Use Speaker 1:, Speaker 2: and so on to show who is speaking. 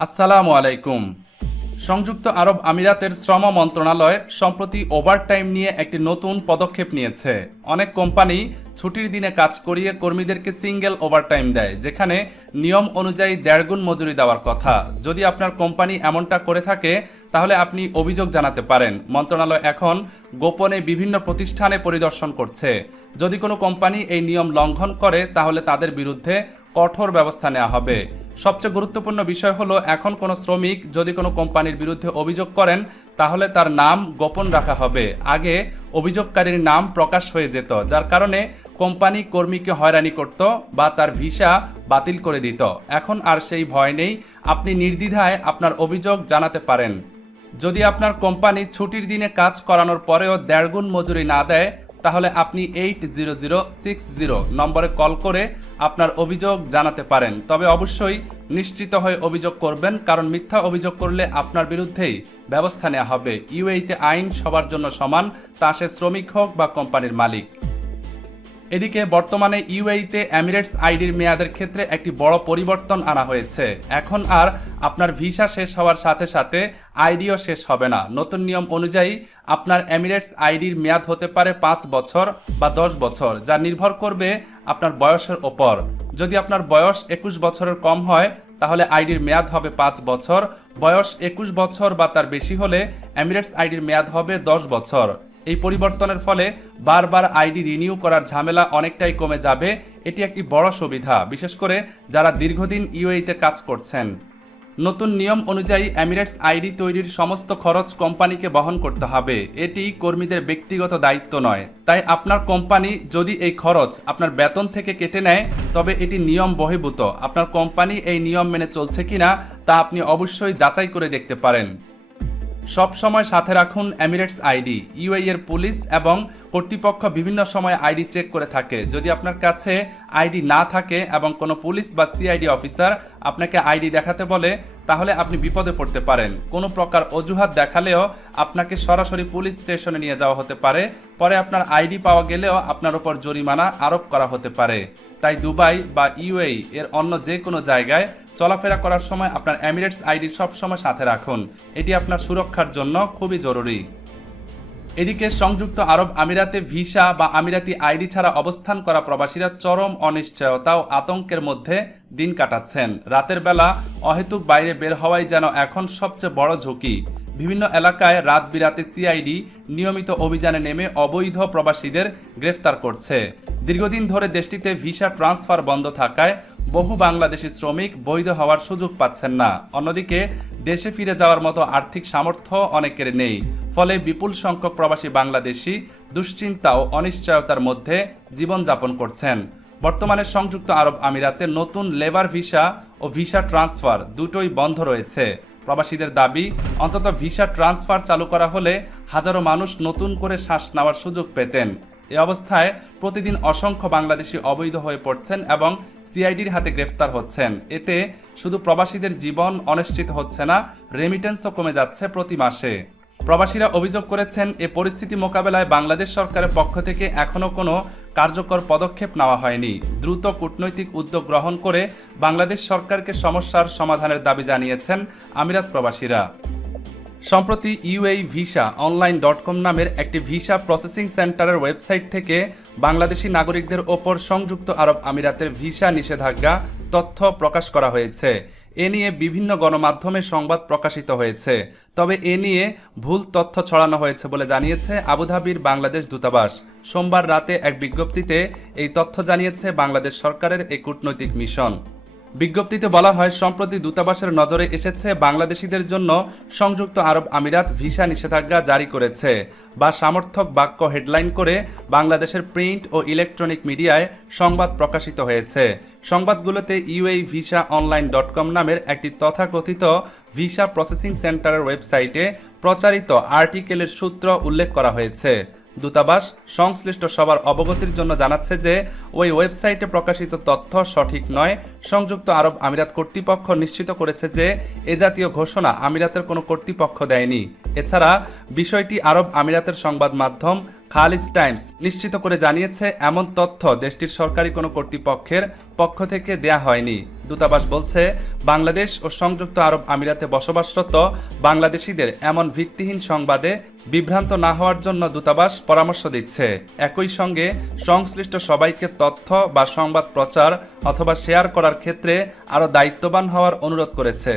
Speaker 1: আসসালামু আলাইকুম। সংযুক্ত আরব আমিরাতের শ্রম মন্ত্রণালয় সম্প্রতি ওভারটাইম নিয়ে একটি নতুন পদক্ষেপ নিয়েছে। অনেক কোম্পানি ছুটির দিনে কাজ করিয়ে কর্মীদেরকে সিঙ্গেল ওভারটাইম দেয়, যেখানে নিয়ম অনুযায়ী দেড়গুণ মজুরি দেওয়ার কথা। যদি আপনার কোম্পানি এমনটা করে থাকে, তাহলে আপনি অভিযোগ জানাতে পারেন। মন্ত্রণালয় এখন গোপনে বিভিন্ন প্রতিষ্ঠানে পরিদর্শন করছে। যদি কোনো কোম্পানি এই নিয়ম লঙ্ঘন করে, তাহলে তাদের বিরুদ্ধে কঠোর ব্যবস্থা নেওয়া হবে। সবচেয়ে গুরুত্বপূর্ণ বিষয় হলো, এখন কোনো শ্রমিক যদি কোনো কোম্পানির বিরুদ্ধে অভিযোগ করেন, তাহলে তার নাম গোপন রাখা হবে। আগে অভিযোগকারীর নাম প্রকাশ হয়ে যেত, যার কারণে কোম্পানি কর্মীকে হয়রানি করত বা তার ভিসা বাতিল করে দিত। এখন আর সেই ভয় নেই, আপনি নির্দ্বিধায় আপনার অভিযোগ জানাতে পারেন। যদি আপনার কোম্পানি ছুটির দিনে কাজ করানোর পরেও দেড়গুণ মজুরি না দেয় তাহলে আপনি eight zero zero six zero নম্বরে কল করে আপনার অভিযোগ জানাতে পারেন। তবে অবশ্যই নিশ্চিত হয়ে অভিযোগ করবেন, কারণ মিথ্যা অভিযোগ করলে আপনার বিরুদ্ধেই ব্যবস্থা নেওয়া হবে। ইউএইতে আইন সবার জন্য সমান, তা সে শ্রমিক হোক বা কোম্পানির মালিক। এদিকে বর্তমানে ইউএইতে এমিরেটস আইডির মেয়াদের ক্ষেত্রে একটি বড় পরিবর্তন আনা হয়েছে। এখন আর আপনার ভিসা শেষ হওয়ার সাথে সাথে আইডিও শেষ হবে না। নতুন নিয়ম অনুযায়ী আপনার এমিরেটস আইডির মেয়াদ হতে পারে পাঁচ বছর বা দশ বছর, যা নির্ভর করবে আপনার বয়সের ওপর। যদি আপনার বয়স একুশ বছরের কম হয়, তাহলে আইডির মেয়াদ হবে পাঁচ বছর। বয়স একুশ বছর বা তার বেশি হলে এমিরেটস আইডির মেয়াদ হবে দশ বছর। এই পরিবর্তনের ফলে বারবার আইডি রিনিউ করার ঝামেলা অনেকটাই কমে যাবে, এটি একটি বড় সুবিধা, বিশেষ করে যারা দীর্ঘদিন ইউএইতে কাজ করছেন। নতুন নিয়ম অনুযায়ী এমিরেটস আইডি তৈরির সমস্ত খরচ কোম্পানিকে বহন করতে হবে, এটি কর্মীদের ব্যক্তিগত দায়িত্ব নয়। তাই আপনার কোম্পানি যদি এই খরচ আপনার বেতন থেকে কেটে নেয়, তবে এটি নিয়ম বহির্ভূত। আপনার কোম্পানি এই নিয়ম মেনে চলছে কিনা, তা আপনি অবশ্যই যাচাই করে দেখতে পারেন। সব সময় সাথে রাখুন এমিরেটস আইডি ইউএই এর পুলিশ এবং কর্তৃপক্ষ বিভিন্ন সময় আইডি চেক করে থাকে। যদি আপনার কাছে আইডি না থাকে এবং কোনো পুলিশ বা সিআইডি অফিসার আপনাকে আইডি দেখাতে বলে তাহলে আপনি বিপদে পড়তে পারেন। কোনো প্রকার অজুহাত দেখালেও আপনাকে সরাসরি পুলিশ স্টেশনে নিয়ে যাওয়া হতে পারে। পরে আপনার আইডি পাওয়া গেলেও আপনার ওপর জরিমানা আরোপ করা হতে পারে। তাই দুবাই বা ইউএই এর অন্য যে কোনো জায়গায় চলাফেরা করার সময় আপনার এমিরেটস আইডি সবসময় সাথে রাখুন। এটি আপনার সুরক্ষার জন্য খুবই জরুরি। এদিকে সংযুক্ত আরব আমিরাতে ভিসা বা আমিরাতি আইডি ছাড়া অবস্থান করা প্রবাসীরা চরম অনিশ্চয়তা ও আতঙ্কের মধ্যে দিন কাটাচ্ছেন। রাতের বেলা অহেতুক বাইরে বের হওয়াই যেন এখন সবচেয়ে বড় ঝুঁকি। বিভিন্ন এলাকায় রাত বিরাতে সিআইডি নিয়মিত অভিযানে নেমে অবৈধ প্রবাসীদের গ্রেফতার করছে। দীর্ঘদিন ধরে দেশটিতে ভিসা ট্রান্সফার বন্ধ থাকায় বহু বাংলাদেশি শ্রমিক বৈধ হওয়ার সুযোগ পাচ্ছেন না। অন্যদিকে, দেশে ফিরে যাওয়ার মতো আর্থিক সামর্থ্য অনেকের নেই। ফলে বিপুল সংখ্যক প্রবাসী বাংলাদেশি দুশ্চিন্তা ও অনিশ্চয়তার মধ্যে জীবনযাপন করছেন। বর্তমানে সংযুক্ত আরব আমিরাতে নতুন লেবার ভিসা ও ভিসা ট্রান্সফার দুটোই বন্ধ রয়েছে। প্রবাসীদের দাবি, অন্তত ভিসা ট্রান্সফার চালু করা হলে হাজারো মানুষ নতুন করে শ্বাস নেওয়ার সুযোগ পেতেন। এ অবস্থায় প্রতিদিন অসংখ্য বাংলাদেশি অবৈধ হয়ে পড়ছেন এবং সিআইডির হাতে গ্রেফতার হচ্ছেন। এতে শুধু প্রবাসীদের জীবন অনিশ্চিত হচ্ছে না রেমিটেন্সও কমে যাচ্ছে প্রতি মাসে। প্রবাসীরা অভিযোগ করেছেন, এ পরিস্থিতি মোকাবেলায় বাংলাদেশ সরকারের পক্ষ থেকে এখনও কোনো কার্যকর পদক্ষেপ নেওয়া হয়নি। দ্রুত কূটনৈতিক উদ্যোগ গ্রহণ করে বাংলাদেশ সরকারকে সমস্যার সমাধানের দাবি জানিয়েছেন আমিরাত প্রবাসীরা। সম্প্রতি UAE visa online dot com নামের একটি ভিসা প্রসেসিং সেন্টারের ওয়েবসাইট থেকে বাংলাদেশি নাগরিকদের ওপর সংযুক্ত আরব আমিরাতের ভিসা নিষেধাজ্ঞা তথ্য প্রকাশ করা হয়েছে। এ নিয়ে বিভিন্ন গণমাধ্যমে সংবাদ প্রকাশিত হয়েছে। তবে এ নিয়ে ভুল তথ্য ছড়ানো হয়েছে বলে জানিয়েছে আবুধাবির বাংলাদেশ দূতাবাস। সোমবার রাতে এক বিজ্ঞপ্তিতে এই তথ্য জানিয়েছে বাংলাদেশ সরকারের এই কূটনৈতিক মিশন। বিজ্ঞপ্তিতে বলা হয়, সম্প্রতি দূতাবাসের নজরে এসেছে বাংলাদেশিদের জন্য সংযুক্ত আরব আমিরাত ভিসা নিষেধাজ্ঞা জারি করেছে বা সামর্থক বাক্য হেডলাইন করে বাংলাদেশের প্রিন্ট ও ইলেকট্রনিক মিডিয়ায় সংবাদ প্রকাশিত হয়েছে। সংবাদগুলোতে UAE visa online dot com নামের একটি তথাকথিত ভিসা প্রসেসিং সেন্টারের ওয়েবসাইটে প্রচারিত আর্টিকেলের সূত্র উল্লেখ করা হয়েছে। দূতাবাস সংশ্লিষ্ট সবার অবগতির জন্য জানাচ্ছে যে, ওই ওয়েবসাইটে প্রকাশিত তথ্য সঠিক নয়। সংযুক্ত আরব আমিরাত কর্তৃপক্ষ নিশ্চিত করেছে যে, এ জাতীয় ঘোষণা আমিরাতের কোনো কর্তৃপক্ষ দেয়নি। এছাড়া, বিষয়টি আরব আমিরাতের সংবাদ মাধ্যম খালিজ টাইমস নিশ্চিত করে জানিয়েছে, এমন তথ্য দেশটির সরকারি কোনো কর্তৃপক্ষের পক্ষ থেকে দেয়া হয়নি। দূতাবাস বলছে, বাংলাদেশ ও সংযুক্ত আরব আমিরাতে বসবাসরত বাংলাদেশিদের এমন ভিত্তিহীন সংবাদে বিভ্রান্ত না হওয়ার জন্য দূতাবাস পরামর্শ দিচ্ছে। একই সঙ্গে সংশ্লিষ্ট সবাইকে তথ্য বা সংবাদ প্রচার অথবা শেয়ার করার ক্ষেত্রে আরও দায়িত্ববান হওয়ার অনুরোধ করেছে।